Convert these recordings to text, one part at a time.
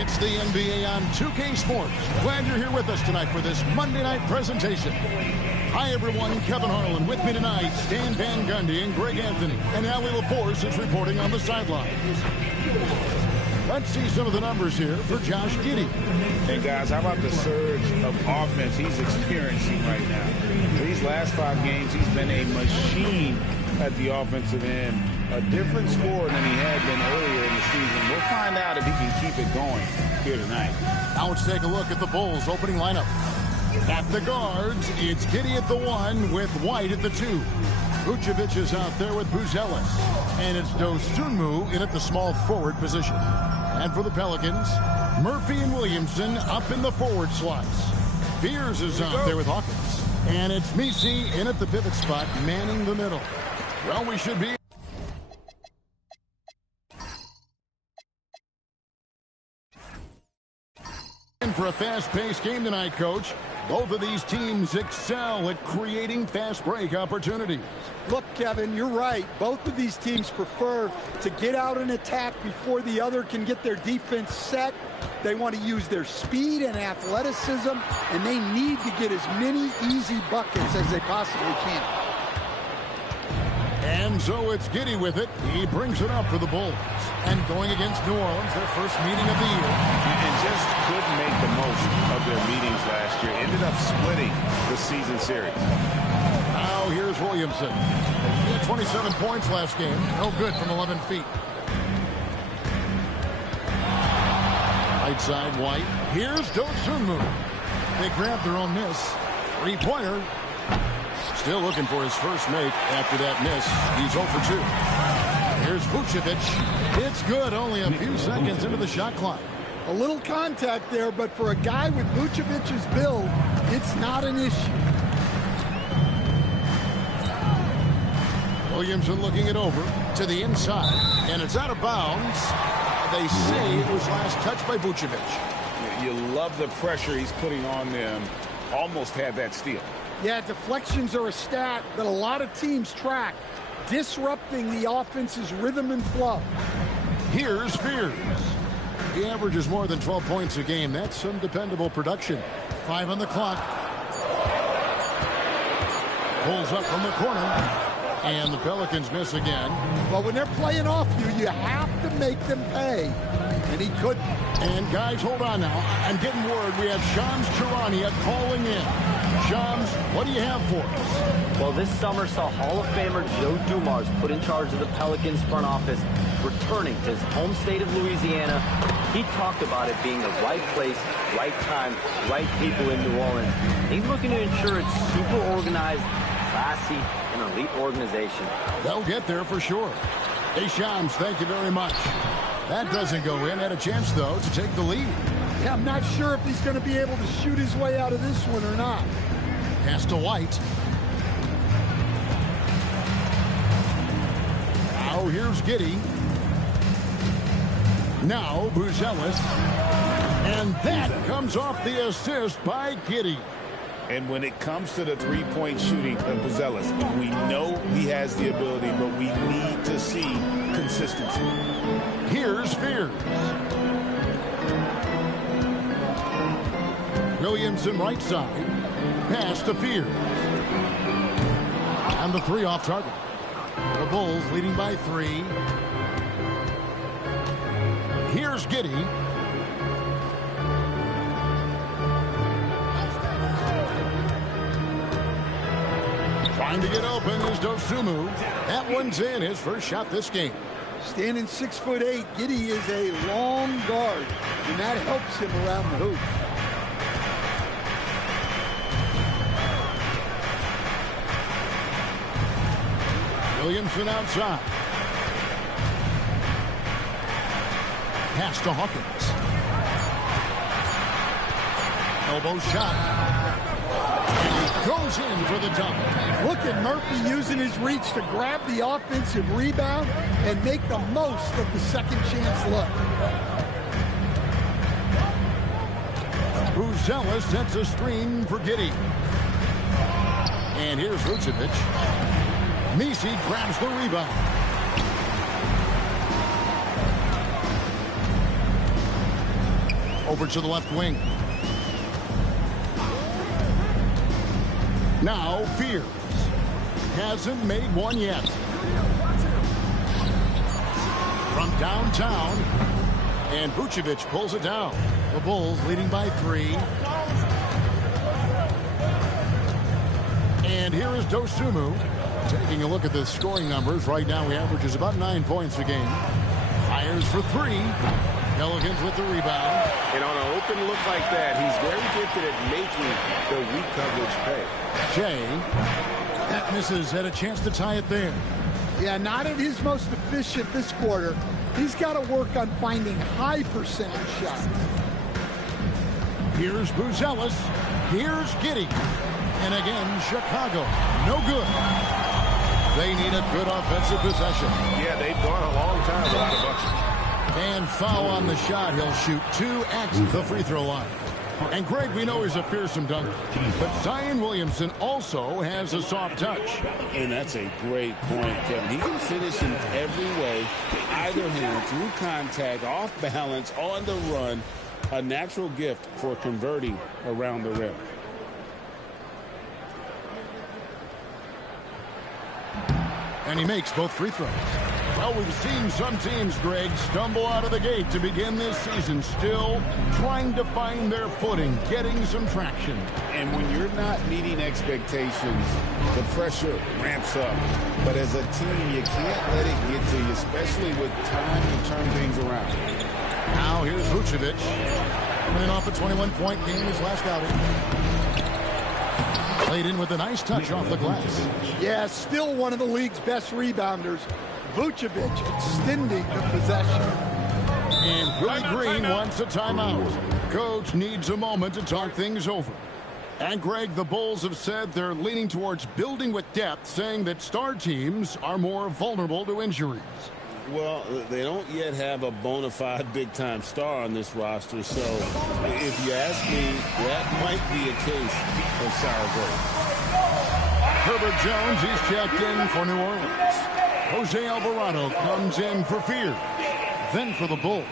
It's the NBA on 2K Sports. Glad you're here with us tonight for this Monday night presentation. Hi, everyone. Kevin Harlan with me tonight. Stan Van Gundy and Greg Anthony. And Allie LaForce is reporting on the sidelines. Let's see some of the numbers here for Josh Giddey. Hey, guys, how about the surge of offense he's experiencing right now? These last 5 games, he's been a machine at the offensive end. A different scorer than he had been earlier in the season. We'll find out if he can keep it going here tonight. Now let's take a look at the Bulls' opening lineup. At the guards, it's Giddey at the 1 with White at the 2. Vucevic is out there with Buzelis. And it's Dosunmu in at the small forward position. And for the Pelicans, Murphy and Williamson up in the forward slots. Fears is out there with Hawkins. And it's Misi in at the pivot spot, manning the middle. Well, we should be in for a fast-paced game tonight, Coach. Both of these teams excel at creating fast break opportunities. Look, Kevin, you're right. Both of these teams prefer to get out and attack before the other can get their defense set. They want to use their speed and athleticism, and they need to get as many easy buckets as they possibly can. And so it's Giddey with it. He brings it up for the Bulls. And going against New Orleans, their first meeting of the year. And just couldn't make the most of their meetings last year. Ended up splitting the season series. Now here's Williamson. He had 27 points last game. No good from 11 feet. Right side, White. Here's Dosunmu. They grabbed their own miss. Three-pointer. Still looking for his first make after that miss. He's 0 for 2. Here's Vucevic. It's good, only a few seconds into the shot clock. A little contact there, but for a guy with Vucevic's build, it's not an issue. Williamson looking it over to the inside, and it's out of bounds. They say it was last touched by Vucevic. You love the pressure he's putting on them. Almost had that steal. Yeah, deflections are a stat that a lot of teams track, disrupting the offense's rhythm and flow. Here's Fears. He averages more than 12 points a game. That's some dependable production. 5 on the clock. Pulls up from the corner. And the Pelicans miss again. Well, when they're playing off you, you have to make them pay. And he couldn't. And guys, hold on now. I'm getting word we have Shams Charania calling in. Shams, what do you have for us? Well, this summer saw Hall of Famer Joe Dumars put in charge of the Pelicans front office, returning to his home state of Louisiana. He talked about it being the right place, right time, right people in New Orleans. He's looking to ensure it's super organized, classy, and elite organization. They'll get there for sure. Hey, Shams, thank you very much. That doesn't go in. Had a chance, though, to take the lead. Yeah, I'm not sure if he's going to be able to shoot his way out of this one or not. Pass to White. Now here's Giddey. Now Buzelis. And that comes off the assist by Giddey. And when it comes to the three-point shooting of Buzelis, we know he has the ability, but we need to see consistency. Here's Fears. Williamson right side. Pass to Fears. And the 3 off target. The Bulls leading by 3. Here's Giddey. Trying to get open is Dosunmu. That one's in, his first shot this game. Standing 6'8", Giddey is a long guard, and that helps him around the hoop. Williamson outside. Pass to Hawkins. Elbow shot. And he goes in for the dunk. Look at Murphy using his reach to grab the offensive rebound and make the most of the second chance look. Buzelis sets a screen for Giddey. And here's Vucevic. Misi grabs the rebound. Over to the left wing. Now Fears. Hasn't made one yet. From downtown. And Vucevic pulls it down. The Bulls leading by 3. And here is Dosunmu. Taking a look at the scoring numbers. Right now he averages about 9 points a game. Fires for 3. Pelicans with the rebound. And on an open look like that, he's very gifted at making the weak coverage pay. Jay. That misses. Had a chance to tie it there. Yeah, not at his most efficient this quarter. He's got to work on finding high percentage shots. Here's Buzelis. Here's Giddey. And again, Chicago. No good. They need a good offensive possession. Yeah, they've gone a long time without a bucket. And foul on the shot. He'll shoot 2 at the free throw line. And Greg, we know he's a fearsome dunker. But Zion Williamson also has a soft touch. And that's a great point, Kevin. He can finish in every way, either hand, through contact, off balance, on the run. A natural gift for converting around the rim. And he makes both free throws. Well, we've seen some teams, Greg, stumble out of the gate to begin this season, still trying to find their footing, getting some traction. And when you're not meeting expectations, the pressure ramps up. But as a team, you can't let it get to you, especially with time to turn things around. Now here's Vucevic. Coming off a 21-point game his last outing. Played in with a nice touch off the glass. Yeah, still one of the league's best rebounders. Vucevic extending the possession. And Willie Green wants a timeout. Coach needs a moment to talk things over. And Greg, the Bulls have said they're leaning towards building with depth, saying that star teams are more vulnerable to injuries. Well, they don't yet have a bona fide big-time star on this roster, so if you ask me, that might be a case of sour grapes. Herbert Jones, he's checked in for New Orleans. Jose Alvarado comes in for Fear. Then for the Bulls,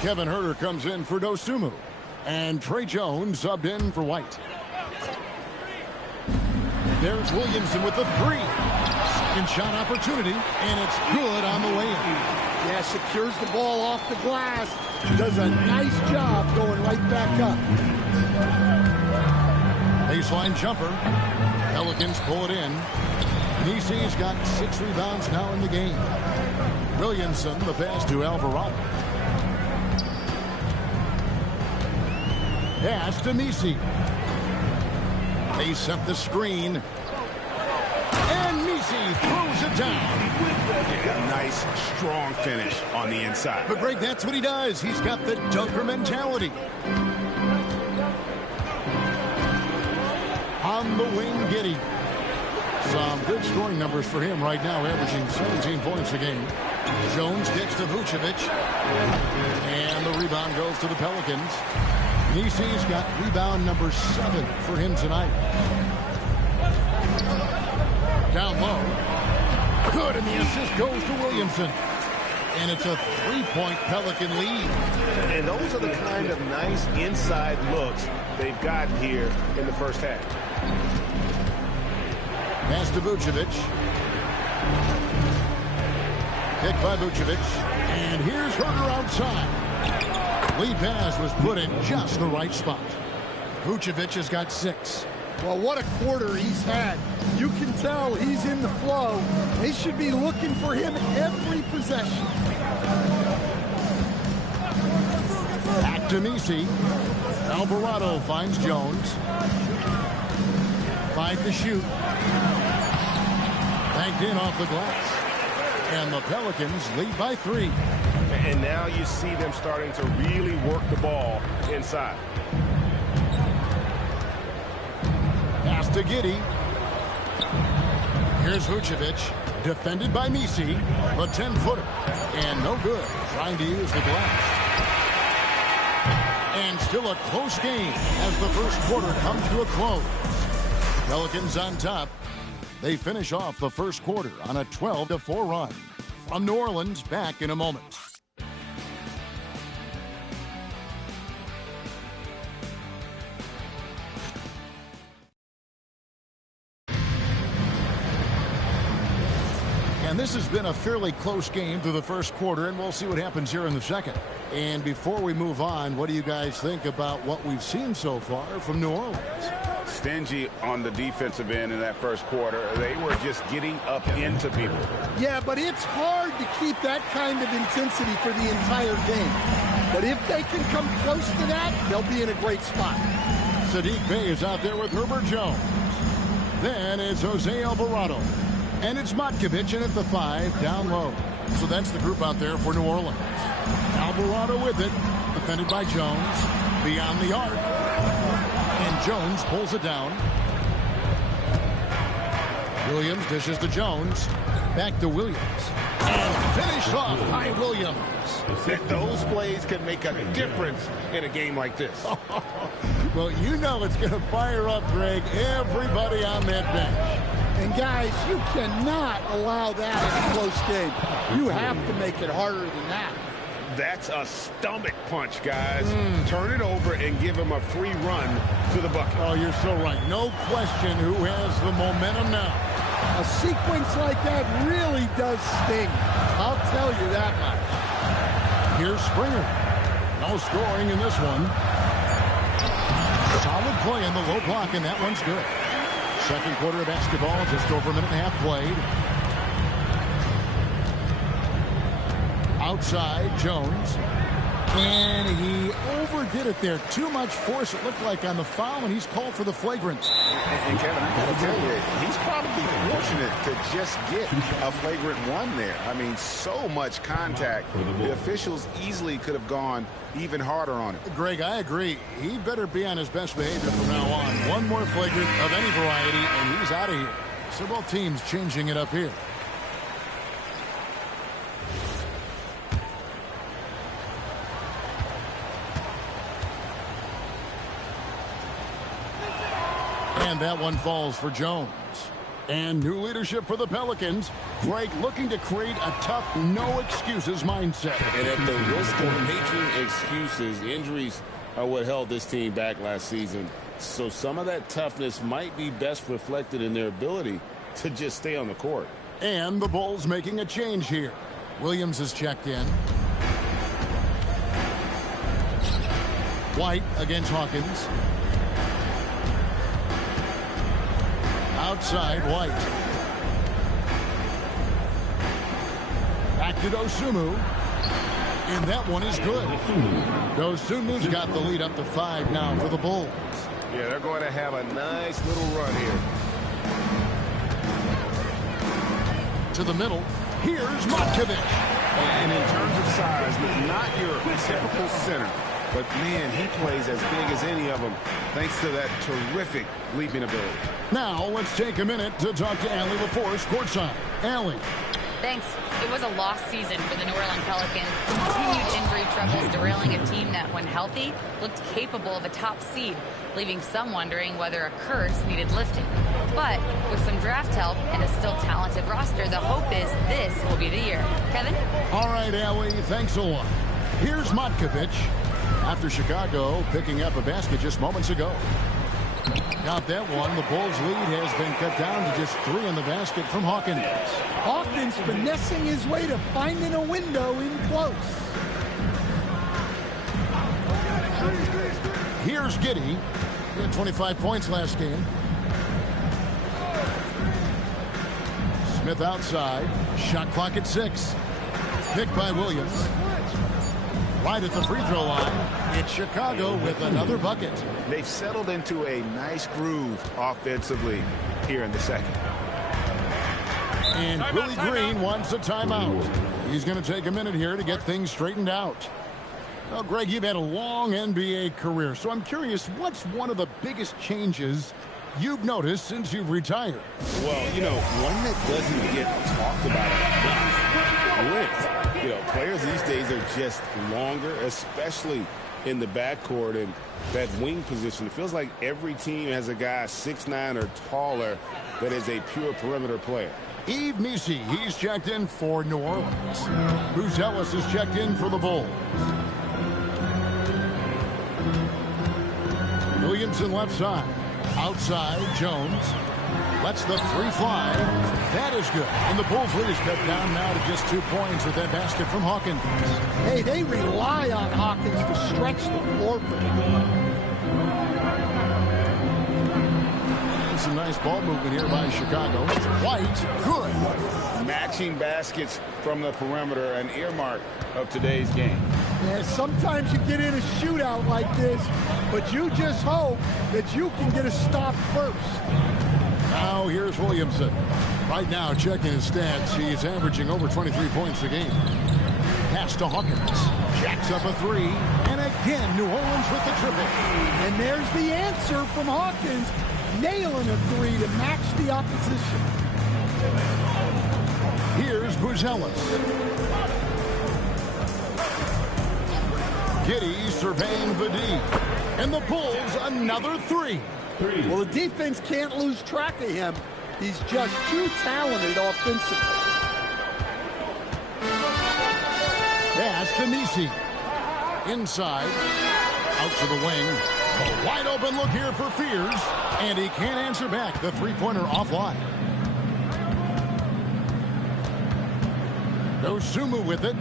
Kevin Huerter comes in for Dosunmu. And Trey Jones subbed in for White. There's Williamson with the 3. Second shot opportunity, and it's good on the way in. Yeah, secures the ball off the glass. Does a nice job going right back up. Baseline jumper. Pelicans pull it in. Nisi's got 6 rebounds now in the game. Williamson, the pass to Alvarado. Pass to Nisi. They set the screen. And Nisi throws it down. Yeah, nice, strong finish on the inside. But Greg, that's what he does. He's got the dunker mentality. On the wing, Giddey. Some good scoring numbers for him right now, averaging 17 points a game. Jones gets to Vucevic. And the rebound goes to the Pelicans. Nisi's got rebound number 7 for him tonight. Down low. Good, and the assist goes to Williamson. And it's a 3-point Pelican lead. And those are the kind of nice inside looks they've gotten here in the first half. Pass to Vucevic. Picked by Vucevic. And here's Huerter outside. Lead pass was put in just the right spot. Vucevic has got 6. Well, what a quarter he's had. You can tell he's in the flow. They should be looking for him every possession. Back to Nisi. Alvarado finds Jones. 5 to shoot. Banked in off the glass. And the Pelicans lead by 3. And now you see them starting to really work the ball inside. Pass to Giddey. Here's Vucevic. Defended by Nisi. A 10-footer. And no good. Trying to use the glass. And still a close game as the first quarter comes to a close. Pelicans on top. They finish off the first quarter on a 12-4 run. From New Orleans, back in a moment. And this has been a fairly close game through the first quarter, and we'll see what happens here in the second. And before we move on, what do you guys think about what we've seen so far from New Orleans? Stingy on the defensive end in that first quarter. They were just getting up into people. Yeah, but it's hard to keep that kind of intensity for the entire game. But if they can come close to that, they'll be in a great spot. Sadiq Bey is out there with Herbert Jones. Then it's Jose Alvarado. And it's Matkovic in at the 5, down low. So that's the group out there for New Orleans. Alvarado with it, defended by Jones, beyond the arc. And Jones pulls it down. Williams dishes to Jones. Back to Williams. And finished off by Williams. Those plays can make a difference in a game like this. Well, you know it's going to fire up, Greg, everybody on that bench. And guys, you cannot allow that in a close game. You have to make it harder than that. That's a stomach punch, guys. Turn it over and give him a free run to the bucket. Oh, you're so right. No question who has the momentum now. A sequence like that really does sting. I'll tell you that much. Here's Springer. No scoring in this one. Solid play in the low block, and that one's good. Second quarter of basketball, just over a minute and a half played. Outside, Jones. And he overdid it there. Too much force, it looked like, on the foul, and he's called for the flagrant. And Kevin, I got to tell you, he's probably fortunate to just get a flagrant one there. I mean, so much contact. The officials easily could have gone even harder on it. Greg, I agree. He better be on his best behavior from now on. One more flagrant of any variety, and he's out of here. So both teams changing it up here. And that one falls for Jones. And new leadership for the Pelicans. Greg looking to create a tough, no-excuses mindset. And at the risk of making excuses, injuries are what held this team back last season. So some of that toughness might be best reflected in their ability to just stay on the court. And the Bulls making a change here. Williams is checked in. White against Hawkins. Outside, White. Back to Dosunmu. And that one is good. Dosunmu's got the lead up to 5 now for the Bulls. Yeah, they're going to have a nice little run here. To the middle. Here's Matkovic. And in terms of size, not your typical center. But, man, he plays as big as any of them thanks to that terrific leaping ability. Now, let's take a minute to talk to Allie LaForce courtside. Allie. Thanks. It was a lost season for the New Orleans Pelicans. Continued injury troubles derailing a team that, when healthy, looked capable of a top seed, leaving some wondering whether a curse needed lifting. But with some draft help and a still talented roster, the hope is this will be the year. Kevin? All right, Allie, thanks a lot. Here's Matkovic. After Chicago picking up a basket just moments ago. Got that one. The Bulls' lead has been cut down to just 3 in the basket from Hawkins. Hawkins finessing his way to finding a window in close. Here's Giddey. He had 25 points last game. Smith outside. Shot clock at 6. Picked by Williams. Right at the free throw line, it's Chicago with another bucket. They've settled into a nice groove offensively here in the second. And Willie Green wants a timeout. He's going to take a minute here to get things straightened out. Well, Greg, you've had a long NBA career, so I'm curious, what's one of the biggest changes you've noticed since you've retired? Well, you know, one that doesn't get talked about enough. You know, players these days are just longer, especially in the backcourt and that wing position. It feels like every team has a guy 6'9" or taller that is a pure perimeter player. Yves Missi, he's checked in for New Orleans. Buzelis is checked in for the Bulls. Williamson left side. Outside, Jones. Lets the three fly. That is good. And the Bulls lead is cut down now to just 2 points with that basket from Hawkins. Hey, they rely on Hawkins to stretch the floor for them. Some nice ball movement here by Chicago. White, good. Matching baskets from the perimeter, an earmark of today's game. Yeah, sometimes you get in a shootout like this, but you just hope that you can get a stop first. Now here's Williamson. Right now, checking his stats, he's averaging over 23 points a game. Pass to Hawkins. Jacks up a three. And again, New Orleans with the triple. And there's the answer from Hawkins. Nailing a three to match the opposition. Here's Buzelis. Giddey surveying the D. And the Bulls another three. Well, the defense can't lose track of him. He's just too talented offensively. Pass to Nisi. Inside. Out to the wing. A wide open look here for Fears. And he can't answer back. The three-pointer offline. Dosunmu with it.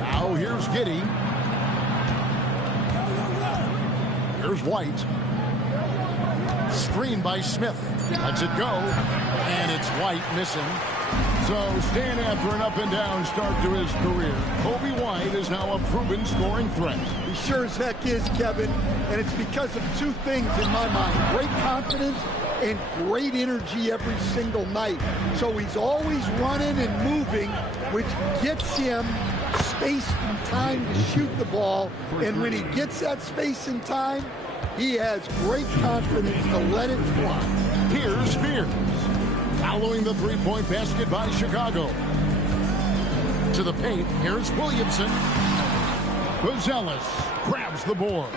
Now here's Giddey. Here's White. Screen by Smith. Lets it go. And it's White missing. So staying after an up-and-down start to his career, Kobe White is now a proven scoring threat. He sure as heck is, Kevin. And it's because of two things in my mind. Great confidence and great energy every single night. So he's always running and moving, which gets him space and time to shoot the ball. And when he gets that space and time, he has great confidence to let it fly. Here's Fears. Following the three-point basket by Chicago. To the paint, here's Williamson. Buzelis grabs the board.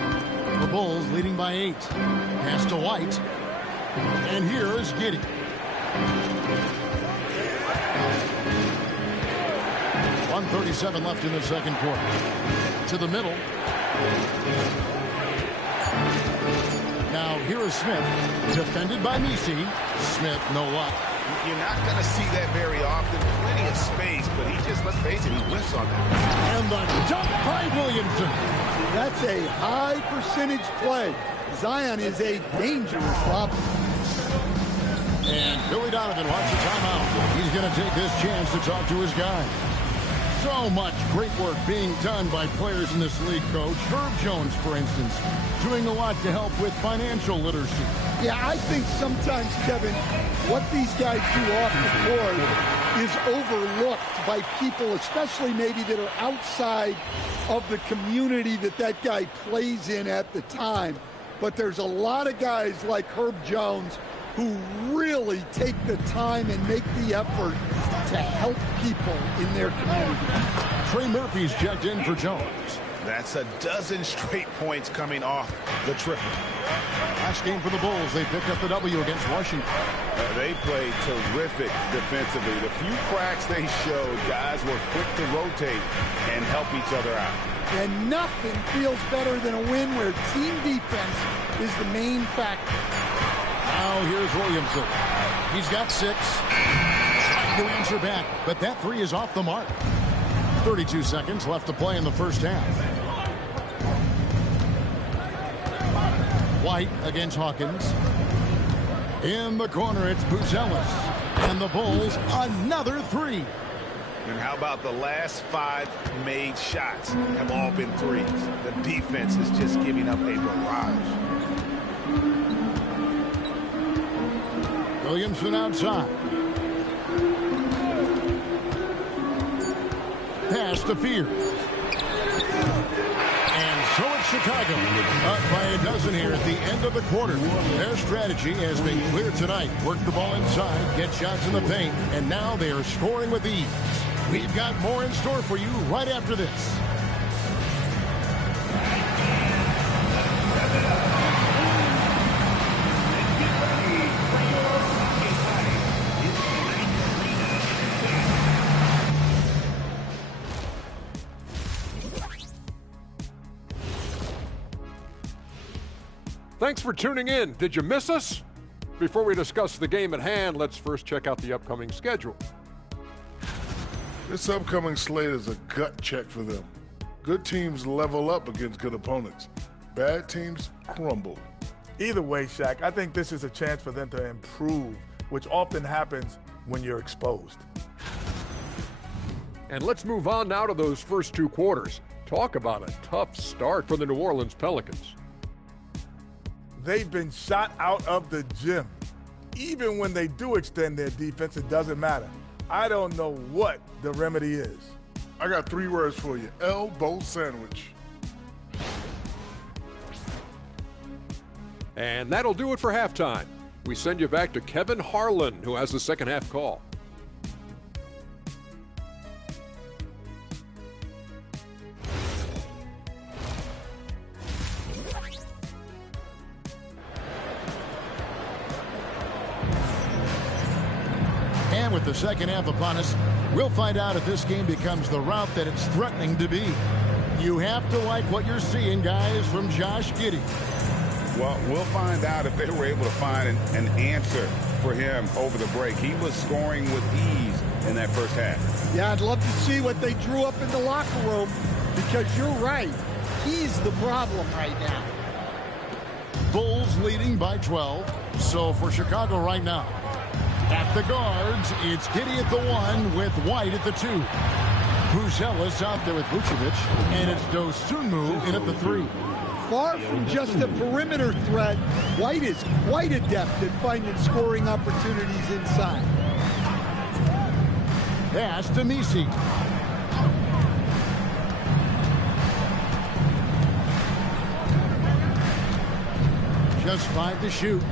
The Bulls leading by 8. Pass to White. And here is Giddey. .137 left in the second quarter. To the middle. Now here is Smith. Defended by Nisi. Smith, no luck. You're not going to see that very often. Plenty of space, but he just, let's face it, he whiffs on that. And the dunk by Williamson. That's a high percentage play. Zion is a dangerous lobber. And Billy Donovan wants a timeout. He's going to take this chance to talk to his guy. So much great work being done by players in this league, Coach. Herb Jones, for instance, doing a lot to help with financial literacy. Yeah, I think sometimes, Kevin, what these guys do off the court is overlooked by people, especially maybe that are outside of the community that guy plays in at the time. But there's a lot of guys like Herb Jones who really take the time and make the effort to help people in their community. Trey Murphy's checked in for Jones. That's a dozen straight points coming off the triple. Last game for the Bulls, they picked up the W against Washington. They played terrific defensively. The few cracks they showed, guys were quick to rotate and help each other out. And nothing feels better than a win where team defense is the main factor. Now here's Williamson. He's got 6. Trying to answer back, but that three is off the mark. 32 seconds left to play in the first half. White against Hawkins. In the corner, it's Buzelis. And the Bulls, another three. And how about the last 5 made shots have all been threes? The defense is just giving up a barrage. Williamson outside. Pass to Fears. And so it's Chicago. Up by a dozen here at the end of the quarter. Their strategy has been clear tonight. Work the ball inside, get shots in the paint, and now they are scoring with ease. We've got more in store for you right after this. Thanks for tuning in. Did you miss us? Before we discuss the game at hand, let's first check out the upcoming schedule. This upcoming slate is a gut check for them. Good teams level up against good opponents. Bad teams crumble. Either way, Shaq, I think this is a chance for them to improve, which often happens when you're exposed. And let's move on now to those first two quarters. Talk about a tough start for the New Orleans Pelicans. They've been shot out of the gym. Even when they do extend their defense, it doesn't matter. I don't know what the remedy is. I got 3 words for you. Elbow sandwich. And that'll do it for halftime. We send you back to Kevin Harlan, who has the second half call. And with the second half upon us, we'll find out if this game becomes the route that it's threatening to be. You have to like what you're seeing, guys, from Josh Giddey. Well, we'll find out if they were able to find an answer for him over the break. He was scoring with ease in that first half. Yeah, I'd love to see what they drew up in the locker room, because you're right. He's the problem right now. Bulls leading by 12. So for Chicago right now, at the guards, it's Giddey at the 1 with White at the 2. Buzelis out there with Vucevic, and it's Dosunmu in at the 3. Far from just a perimeter threat, White is quite adept at finding scoring opportunities inside. Pass to Misi. Just 5 to shoot.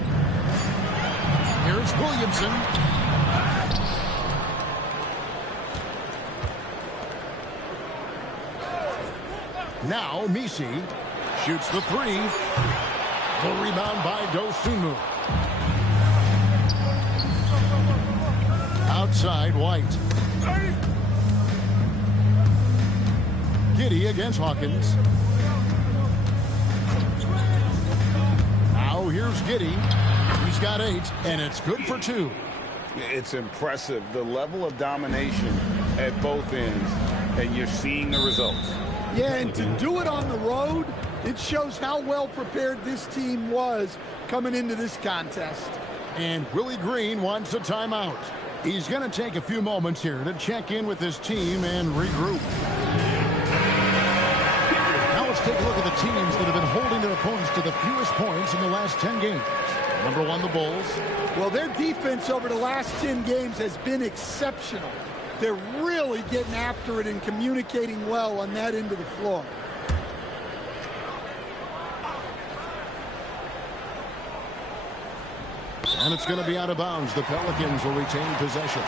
Here's Williamson. Now Misi shoots the 3. The rebound by Dosunmu. Outside White. Giddey against Hawkins. Now here's Giddey. He's got 8, and it's good for 2. It's impressive, the level of domination at both ends, and you're seeing the results. Yeah, and to do it on the road, it shows how well prepared this team was coming into this contest. And Willie Green wants a timeout. He's going to take a few moments here to check in with his team and regroup. Now let's take a look at the teams that have been holding their opponents to the fewest points in the last 10 games. Number 1, the Bulls. Well, their defense over the last 10 games has been exceptional. They're really getting after it and communicating well on that end of the floor. And it's going to be out of bounds. The Pelicans will retain possession.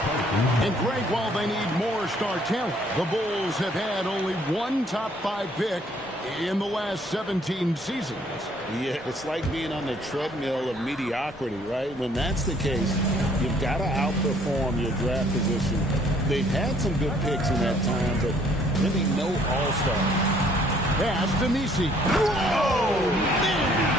And Greg, while they need more star talent, the Bulls have had only one top 5 pick in the last 17 seasons. Yeah, it's like being on the treadmill of mediocrity, right? When that's the case, you've got to outperform your draft position. They've had some good picks in that time, but really no all-star. Pass to Misi. Whoa, man!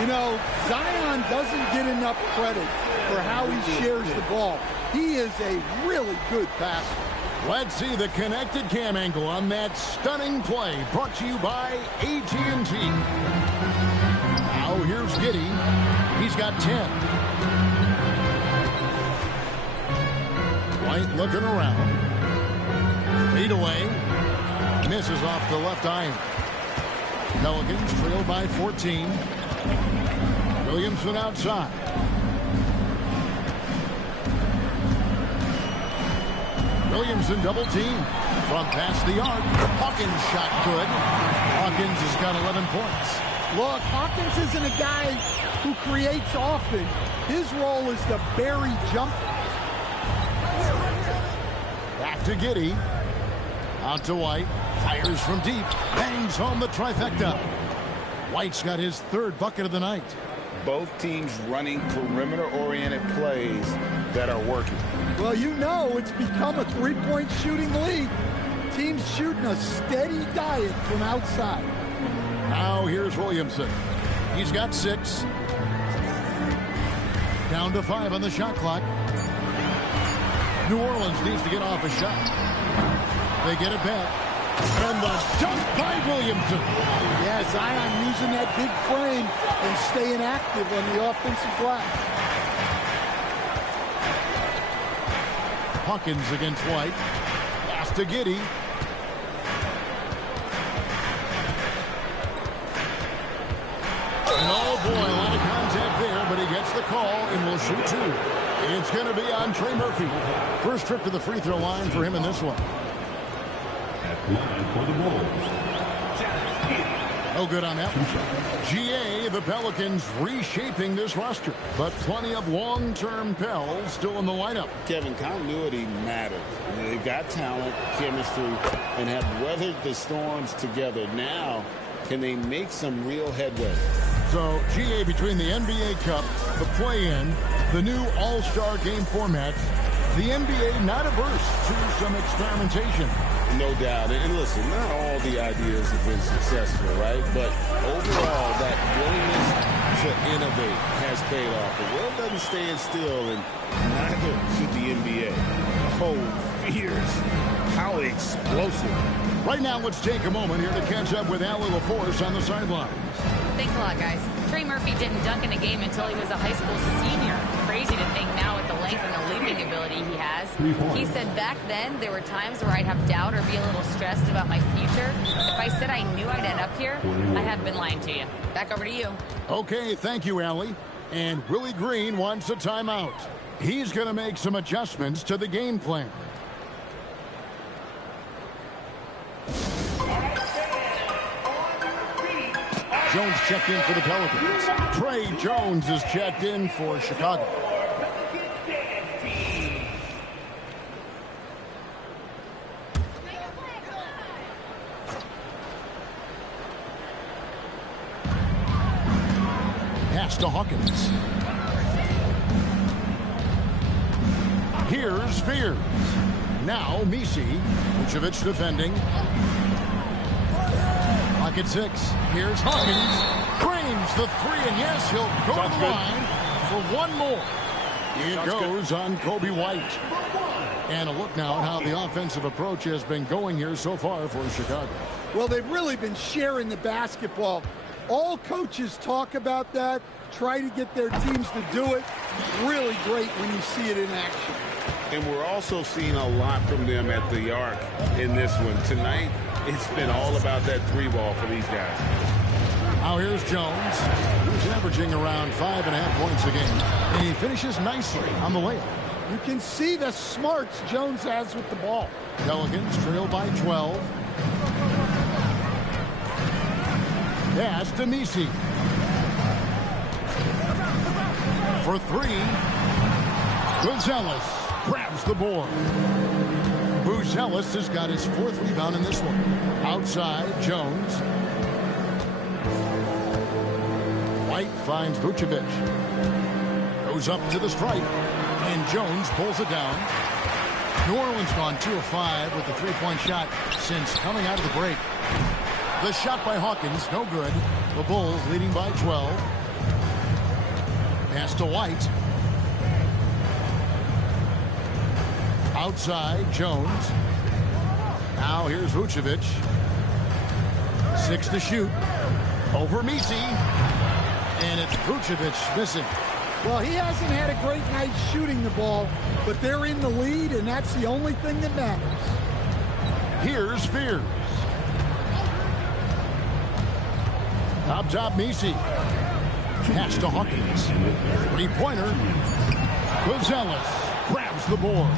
You know, Zion doesn't get enough credit for how he shares the ball. He is a really good passer. Let's see the connected cam angle on that stunning play, brought to you by AT&T. Now here's Giddey. He's got 10. White looking around. Fade away. Misses off the left iron. Pelicans trail by 14. Williamson outside. Williamson double team from past the arc. Hawkins shot good. Hawkins has got 11 points. Look, Hawkins isn't a guy who creates often. His role is to bury jumpers. Back to Giddey. Out to White. Fires from deep. Bangs home the trifecta. White's got his 3rd bucket of the night. Both teams running perimeter-oriented plays that are working. Well, you know it's become a 3-point shooting league. Teams shooting a steady diet from outside. Now here's Williamson. He's got 6. Down to 5 on the shot clock. New Orleans needs to get off a shot. They get it back. And the dunk by Williamson. Yeah, Zion using that big frame and staying active on the offensive glass. Hawkins against White. Pass to Giddey. And oh boy, a lot of contact there, but he gets the call and will shoot 2. It's going to be on Trey Murphy. First trip to the free throw line for him in this one. For the Bulls. No good on that one. GA, the Pelicans reshaping this roster, but plenty of long-term Pels still in the lineup. Kevin, continuity matters. They've got talent, chemistry, and have weathered the storms together. Now, can they make some real headway? So, GA, between the NBA Cup, the play-in, the new All-Star game formats, the NBA not averse to some experimentation. No doubt. And listen, not all the ideas have been successful, right? But overall, that willingness to innovate has paid off. The world doesn't stand still, and neither should the NBA. Oh, fierce. How explosive. Right now, let's take a moment here to catch up with Allie LaForce on the sidelines. Thanks a lot, guys. Trey Murphy didn't dunk in a game until he was a high school senior. Crazy to think now with the length and the leaping ability he has. He said back then there were times where I'd have doubt or be a little stressed about my future. If I said I knew I'd end up here, I have been lying to you. Back over to you. Okay, thank you, Allie. And Willie Green wants a timeout. He's going to make some adjustments to the game plan. Jones checked in for the Pelicans. Trey Jones is checked in for Chicago. Pass to Hawkins. Here's Spears. Now Misi. Vucevic defending. Pocket 6. Here's Hawkins. Frames the 3, and yes, he'll go to the line for one more. It goes on Kobe White. And a look now at how the offensive approach has been going here so far for Chicago. Well, they've really been sharing the basketball. All coaches talk about that, try to get their teams to do it. Really great when you see it in action. And we're also seeing a lot from them at the arc in this one. Tonight, it's been all about that 3-ball for these guys. Now here's Jones, who's averaging around 5.5 points a game. And he finishes nicely on the layup. You can see the smarts Jones has with the ball. Pelicans trail by 12. Pass to Misi. For 3. Gonzalez grabs the board. Buzelis has got his 4th rebound in this one. Outside, Jones. White finds Vucevic. Goes up to the stripe. And Jones pulls it down. New Orleans gone 2 of 5 with the 3-point shot since coming out of the break. The shot by Hawkins, no good. The Bulls leading by 12. Pass to White. Outside, Jones. Now here's Vucevic. 6 to shoot. Over Misi. And it's Vucevic missing. Well, he hasn't had a great night shooting the ball, but they're in the lead, and that's the only thing that matters. Here's Spears. Top, Misi. Pass to Hawkins. 3-pointer. Buzelis grabs the board.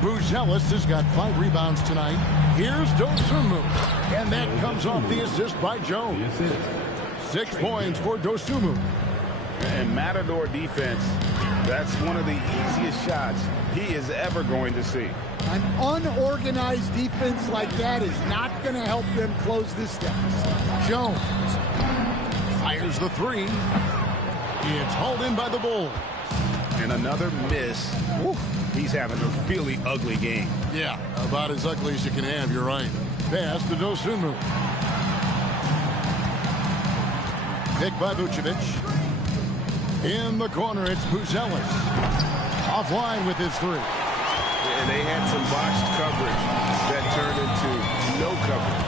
Buzelis has got 5 rebounds tonight. Here's Dosunmu. And that comes off the assist by Jones. 6 points for Dosunmu. And Matador defense, that's one of the easiest shots he is ever going to see. An unorganized defense like that is not going to help them close this deficit. Jones fires the 3. It's hauled in by the Bulls. And another miss. Woo. He's having a really ugly game. Yeah, about as ugly as you can have, you're right. Pass to Dosunmu. Picked by Vucevic. In the corner, it's Buzelis. Offline with his three. And they had some botched coverage that turned into no coverage.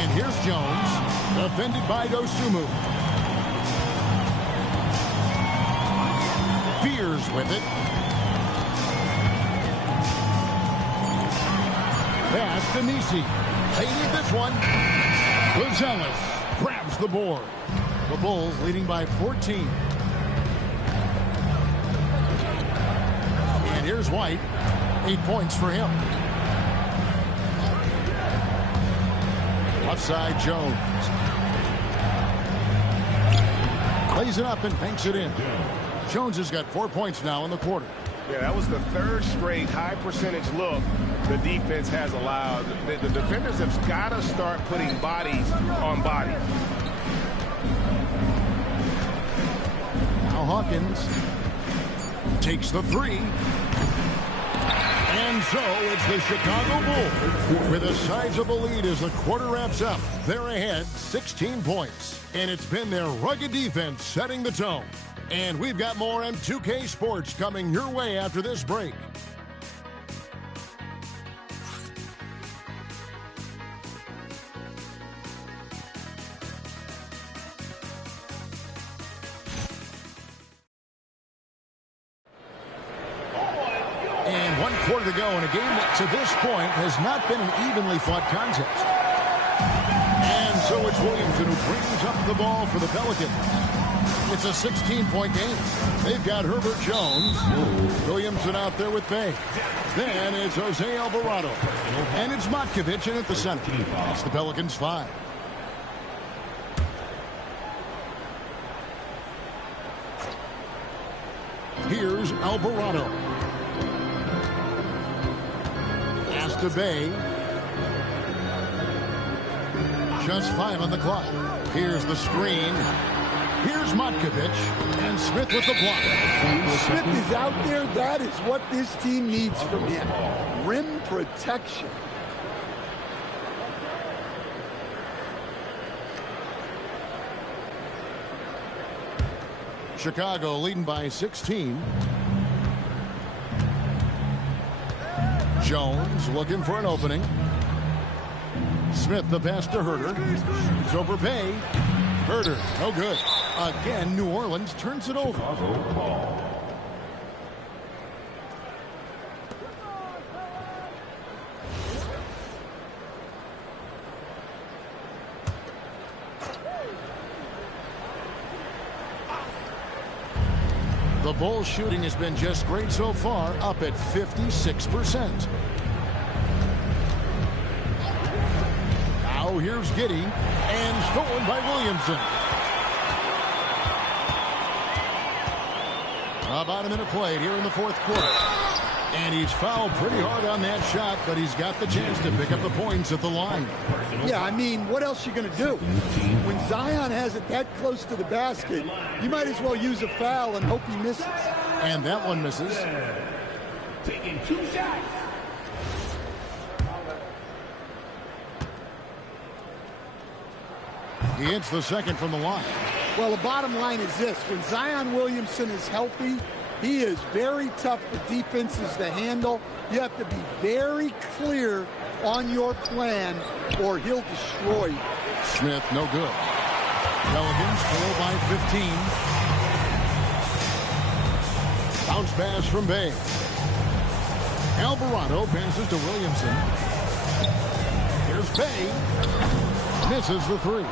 And here's Jones, defended by Dosunmu. Fears with it. Pass to Nisi. They need this one. Buzelis grabs the board. The Bulls leading by 14. And here's White. 8 points for him. Left side, Jones. Plays it up and banks it in. Jones has got 4 points now in the quarter. Yeah, that was the third straight high percentage look the defense has allowed. The defenders have got to start putting bodies on bodies. Now Hawkins takes the three. And so it's the Chicago Bulls with a sizable lead as the quarter wraps up. They're ahead 16 points. And it's been their rugged defense setting the tone. And we've got more on 2K Sports coming your way after this break. And 1 quarter to go in a game that to this point has not been an evenly fought contest. And so it's Williamson who brings up the ball for the Pelicans. It's a 16-point game. They've got Herbert Jones. Williamson out there with Bay. Then it's Jose Alvarado. And it's Matkovic in at the center. It's the Pelicans 5. Here's Alvarado. Pass to Bay. Just 5 on the clock. Here's the screen. Here's Matkovic, and Smith with the block. Smith is out there. That is what this team needs from him. Rim protection. Chicago leading by 16. Jones looking for an opening. Smith the pass to Herter. It's over Bay. Herter, no good. Again, New Orleans turns it over. The Bulls shooting has been just great so far, up at 56%. Now here's Giddey, and stolen by Williamson. About a minute played here in the fourth quarter. And he's fouled pretty hard on that shot, but he's got the chance to pick up the points at the line. Yeah, I mean, what else are you going to do? When Zion has it that close to the basket, you might as well use a foul and hope he misses. And that one misses. Taking 2 shots. He hits the second from the line. Well, the bottom line is this. When Zion Williamson is healthy, he is very tough for defenses to handle. You have to be very clear on your plan or he'll destroy you. Smith, no good. Pelicans fall by 15. Bounce pass from Bay. Alvarado passes to Williamson. Here's Bay. Misses the three.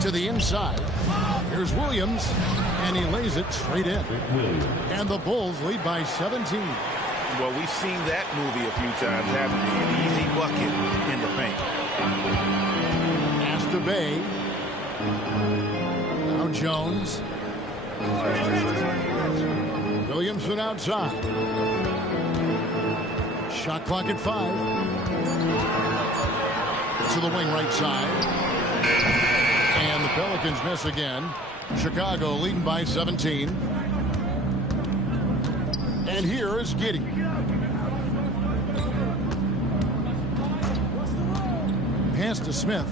To the inside. Here's Williams, and he lays it straight in. And the Bulls lead by 17. Well, we've seen that movie a few times, haven't we? An easy bucket in the paint. Pass to Bay. Now Jones. Williamson outside. Shot clock at 5. To the wing right side. And the Pelicans miss again. Chicago leading by 17. And here is Giddey. Pass to Smith.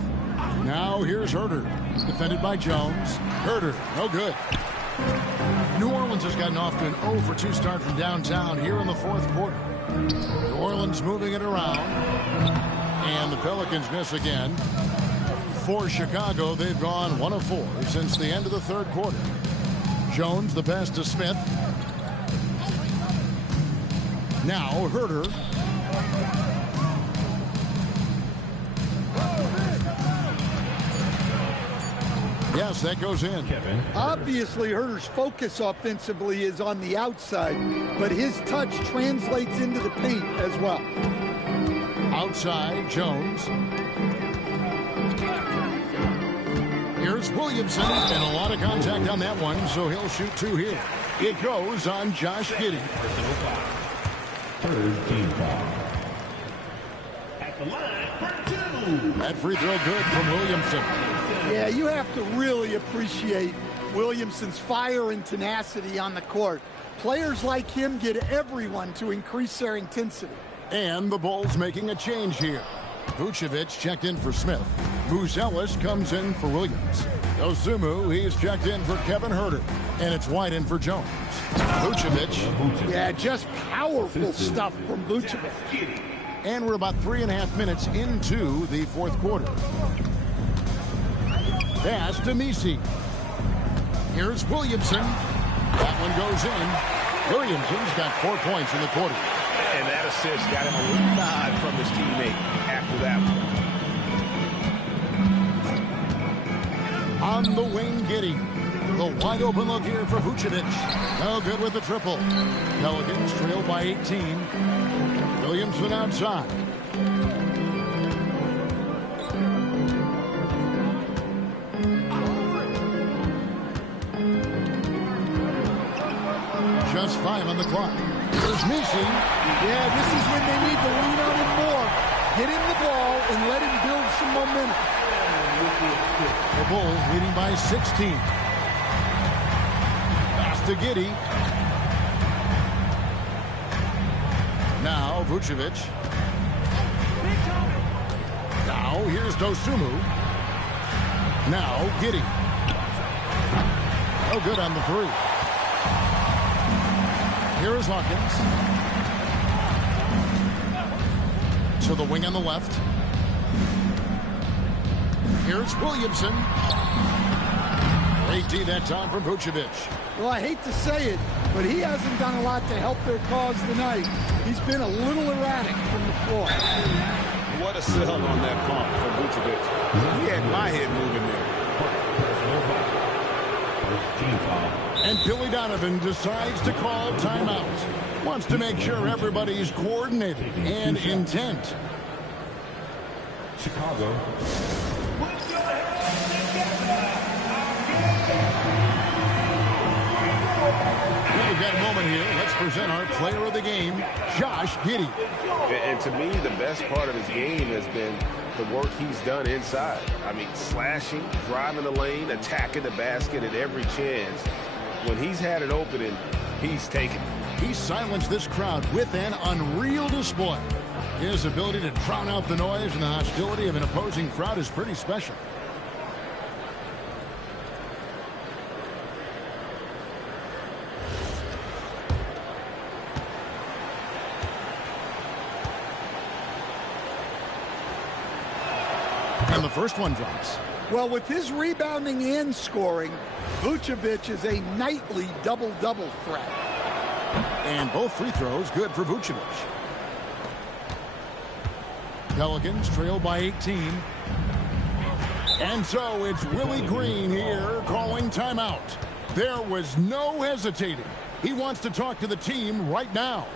Now here's Herter. Defended by Jones. Herter, no good. New Orleans has gotten off to an 0 for 2 start from downtown here in the fourth quarter. New Orleans moving it around. And the Pelicans miss again. For Chicago, they've gone 1 of 4 since the end of the third quarter. Jones, the pass to Smith. Now Herter. Yes, that goes in. Obviously, Herter's focus offensively is on the outside, but his touch translates into the paint as well. Outside, Jones. Here's Williamson, and a lot of contact on that one, so he'll shoot 2 here. It goes on Josh Giddey. Third team foul. At the line for 2. That free throw good from Williamson. Yeah, you have to really appreciate Williamson's fire and tenacity on the court. Players like him get everyone to increase their intensity. And the Bulls making a change here. Vucevic checked in for Smith. Buzelis comes in for Williams. Dosunmu, he's checked in for Kevin Herter. And it's White in for Jones. Vucevic. Yeah, just powerful stuff from Vucevic. And we're about 3.5 minutes into the fourth quarter. Pass to Messi. Here's Williamson. That one goes in. Williamson's got 4 points in the quarter. And that assist got him a little nod from his teammate after that one. On the wing, Giddey. The wide open look here for Vucevic. No good with the triple. Pelicans trail by 18. Williamson outside. Just 5 on the clock. Here's Messi. Yeah, this is when they need to lean on him more. Get him the ball and let him build some momentum. The Bulls leading by 16. Pass to Giddey. Now Vucevic. Now here's Dosunmu. Now Giddey. No good on the 3. Here is Hawkins. To the wing on the left. Here's Williamson. Great D that time from Vucevic. Well, I hate to say it, but he hasn't done a lot to help their cause tonight. He's been a little erratic from the floor. What a sell on that pump from Vucevic. He had my head moving there. First team foul. And Billy Donovan decides to call timeout. Wants to make sure everybody's coordinated and intent. Chicago. We've got a moment here. Let's present our player of the game, Josh Giddey. And to me, the best part of his game has been the work he's done inside. I mean, slashing, driving the lane, attacking the basket at every chance. When he's had it open, and he's taken it. He silenced this crowd with an unreal display. His ability to drown out the noise and the hostility of an opposing crowd is pretty special. And the first one drops. Well, with his rebounding and scoring, Vucevic is a nightly double-double threat. And both free throws good for Vucevic. Pelicans trail by 18. And so it's Willie Green here calling timeout. There was no hesitating. He wants to talk to the team right now.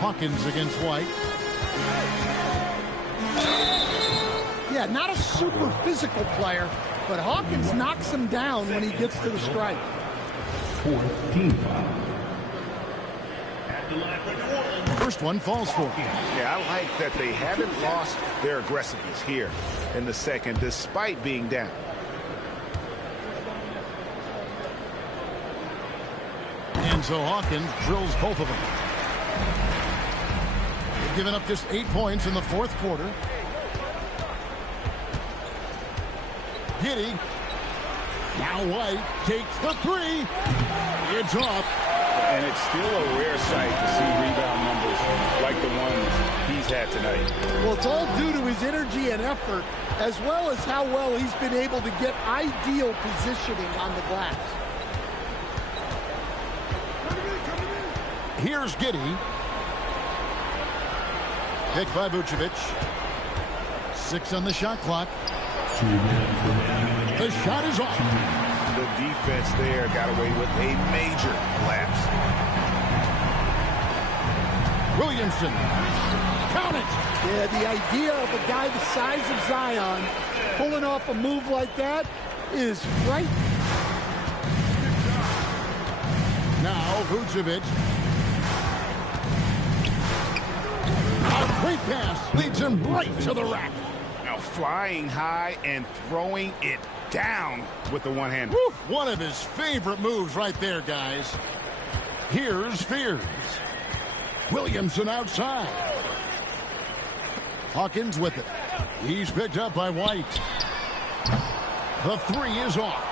Hawkins against White. Yeah, not a super physical player, but Hawkins knocks him down when he gets to the stripe. Fourth team foul. At the line for New Orleans. First one falls for him. Yeah, I like that they haven't lost their aggressiveness here in the second, despite being down. And so Hawkins drills both of them. They've given up just 8 points in the fourth quarter. Giddey. Now White takes the three. It's off. And it's still a rare sight to see rebound numbers like the ones he's had tonight. Well, it's all due to his energy and effort, as well as how well he's been able to get ideal positioning on the glass. Here's Giddey. Picked by Vucevic. 6 on the shot clock. The shot is off. The defense there got away with a major lapse. Williamson. Count it. Yeah, the idea of a guy the size of Zion pulling off a move like that is frightening. Now Vucevic. A great pass leads him right to the rack. Now flying high and throwing it down with the one-hander. One of his favorite moves right there, guys. Here's Fears. Williamson outside. Hawkins with it. He's picked up by White. The three is off.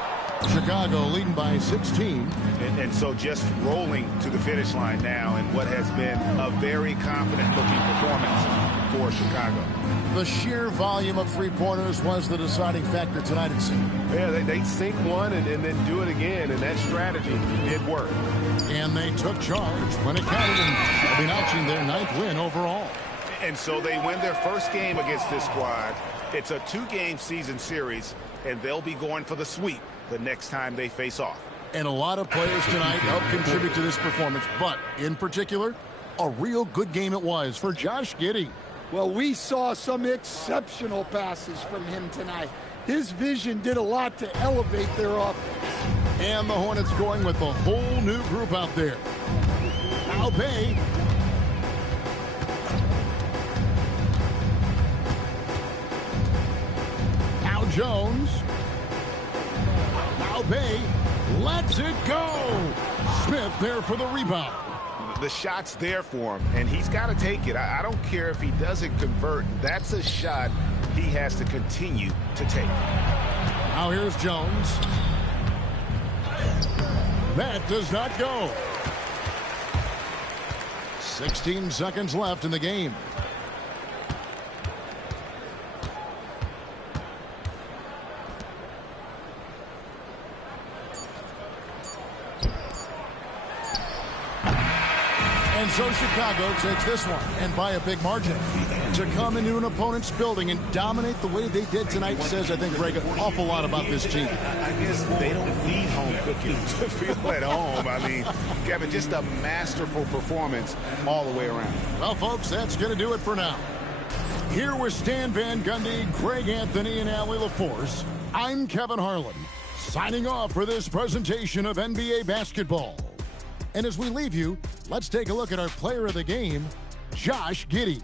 Chicago leading by 16. And so just rolling to the finish line now in what has been a very confident-looking performance for Chicago. The sheer volume of three-pointers was the deciding factor tonight, it seemed. Yeah, they sink one and then do it again, and that strategy did work. And they took charge when it counted, and they'll be notching their 9th win overall. And so they win their first game against this squad. It's a 2-game season series, and they'll be going for the sweep the next time they face off. And a lot of players tonight helped contribute to this performance, but in particular, a real good game it was for Josh Giddey. Well, we saw some exceptional passes from him tonight. His vision did a lot to elevate their offense. And the Hornets going with a whole new group out there. Albay. Now Jones. Albay lets it go. Smith there for the rebound. The shot's there for him, and he's got to take it. I don't care if he doesn't convert. That's a shot he has to continue to take. Now here's Jones. That does not go. 16 seconds left in the game. And so Chicago takes this one, and by a big margin. To come into an opponent's building and dominate the way they did tonight says, I think, Greg, an awful lot about this team. I guess they don't need home cooking to feel at home. I mean, Kevin, just a masterful performance all the way around. Well, folks, that's going to do it for now. Here with Stan Van Gundy, Greg Anthony, and Allie LaForce, I'm Kevin Harlan, signing off for this presentation of NBA basketball. And as we leave you, let's take a look at our player of the game, Josh Giddey.